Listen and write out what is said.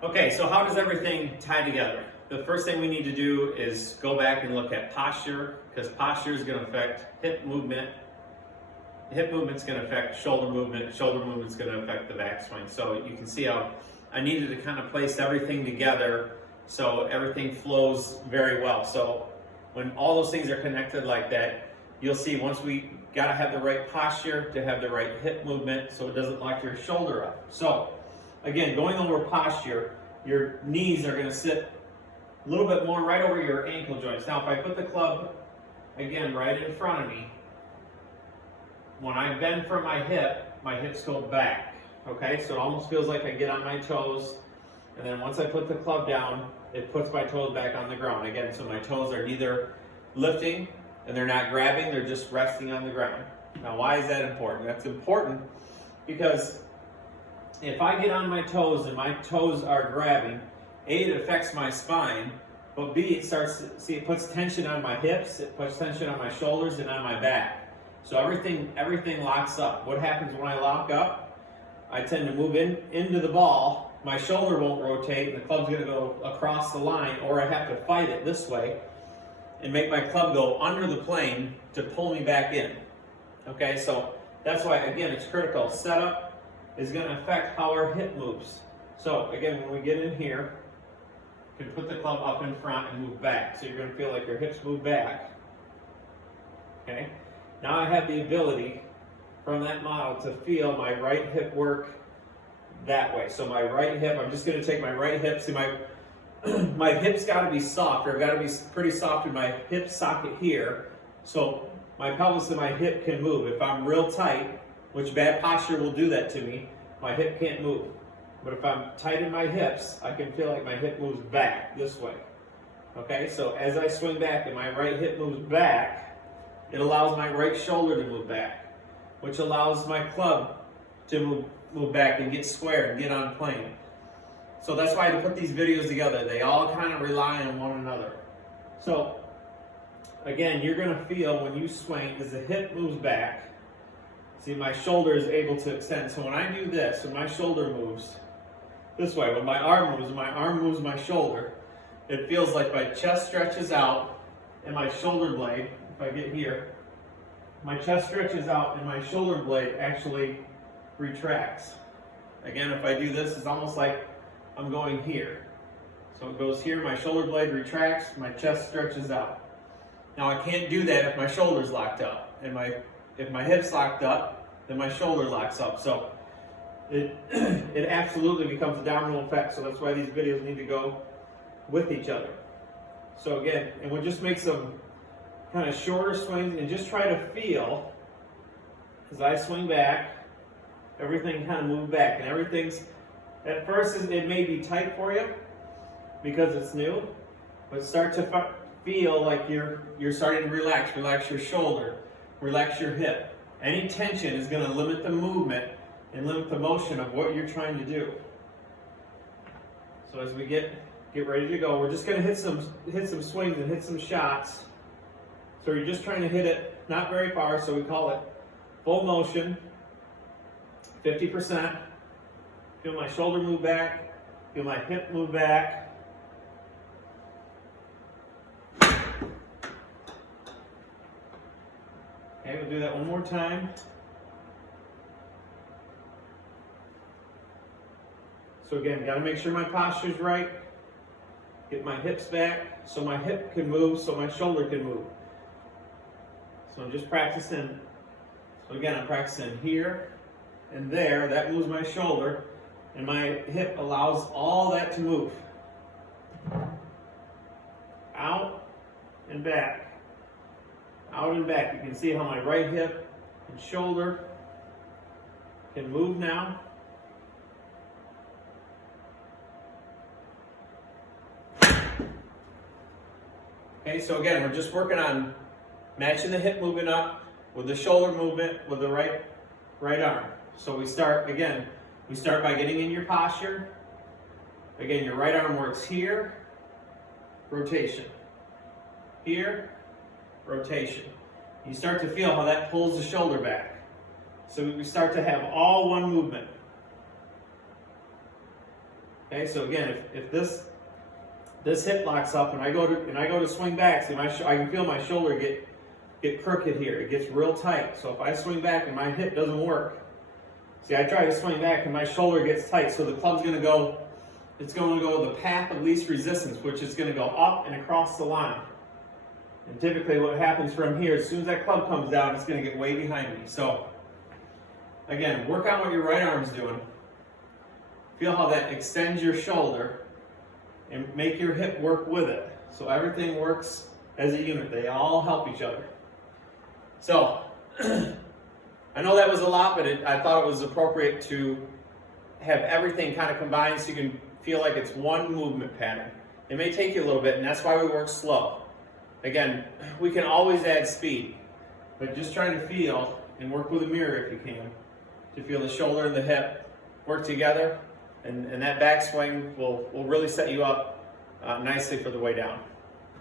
Okay, so how does everything tie together? The first thing we need to do is go back and look at posture, because posture is going to affect hip movement. Hip movement's going to affect shoulder movement. Shoulder movement's going to affect the backswing. So you can see how I needed to kind of place everything together so everything flows very well. So when all those things are connected like that, you'll see once we got to have the right posture to have the right hip movement so it doesn't lock your shoulder up. So again, going over posture, your knees are going to sit a little bit more right over your ankle joints. Now, if I put the club, again, right in front of me, when I bend from my hips go back, okay? So it almost feels like I get on my toes, and then once I put the club down, it puts my toes back on the ground. Again, so my toes are neither lifting, and they're not grabbing, they're just resting on the ground. Now, why is that important? That's important because if I get on my toes and my toes are grabbing, A, it affects my spine, but B, it puts tension on my hips, it puts tension on my shoulders and on my back. So everything locks up. What happens when I lock up? I tend to move into the ball, my shoulder won't rotate, and the club's gonna go across the line, or I have to fight it this way and make my club go under the plane to pull me back in. Okay, so that's why, again, it's critical. Setup is gonna affect how our hip moves. So again, when we get in here, you can put the club up in front and move back. So you're gonna feel like your hips move back. Okay, now I have the ability from that model to feel my right hip work that way. So my right hip, I'm just gonna take my right hip, see my hips gotta be soft, or gotta be pretty soft in my hip socket here. So my pelvis and my hip can move. If I'm real tight, which bad posture will do that to me, my hip can't move. But if I'm tight in my hips, I can feel like my hip moves back this way. Okay, so as I swing back and my right hip moves back, it allows my right shoulder to move back, which allows my club to move back and get square and get on plane. So that's why I put these videos together. They all kind of rely on one another. So again, you're gonna feel when you swing as the hip moves back, see my shoulder is able to extend. So when I do this, when my shoulder moves this way, when my arm moves my shoulder, it feels like my chest stretches out and my shoulder blade, if I get here, my chest stretches out and my shoulder blade actually retracts. Again, if I do this, it's almost like I'm going here. So it goes here, my shoulder blade retracts, my chest stretches out. Now I can't do that if my shoulder's locked up. And if my hip's locked up, then my shoulder locks up. So it absolutely becomes a domino effect. So that's why these videos need to go with each other. So again, and we'll just make some kind of shorter swings and just try to feel, as I swing back, everything kind of move back. And everything's, at first it may be tight for you because it's new, but start to feel like you're starting to relax. Relax your shoulder, relax your hip. Any tension is going to limit the movement and limit the motion of what you're trying to do. So as we get ready to go, we're just going to hit some swings and hit some shots. So you're just trying to hit it not very far, so we call it full motion, 50%. Feel my shoulder move back, feel my hip move back. Okay, we'll do that one more time. So again, got to make sure my posture's right. Get my hips back so my hip can move, so my shoulder can move. So I'm just practicing. So again, I'm practicing here and there. That moves my shoulder, and my hip allows all that to move. Out and back. Out and back. You can see how my right hip and shoulder can move now. Okay, so again, we're just working on matching the hip movement up with the shoulder movement with the right arm. So we start by getting in your posture. Again, your right arm works here, rotation. Here, rotation. You start to feel how that pulls the shoulder back. So we start to have all one movement. Okay, so again, if this hip locks up and I go to swing back, see I can feel my shoulder get crooked here. It gets real tight. So if I swing back and my hip doesn't work, see I try to swing back and my shoulder gets tight. So the club's going to go, it's going to go the path of least resistance, which is going to go up and across the line. And typically what happens from here, as soon as that club comes down, it's going to get way behind me. So again, work on what your right arm's doing. Feel how that extends your shoulder and make your hip work with it. So everything works as a unit. They all help each other. So I know that was a lot, but I thought it was appropriate to have everything kind of combined so you can feel like it's one movement pattern. It may take you a little bit, and that's why we work slow. Again, we can always add speed, but just try to feel and work with a mirror if you can to feel the shoulder and the hip work together, and that backswing will really set you up nicely for the way down.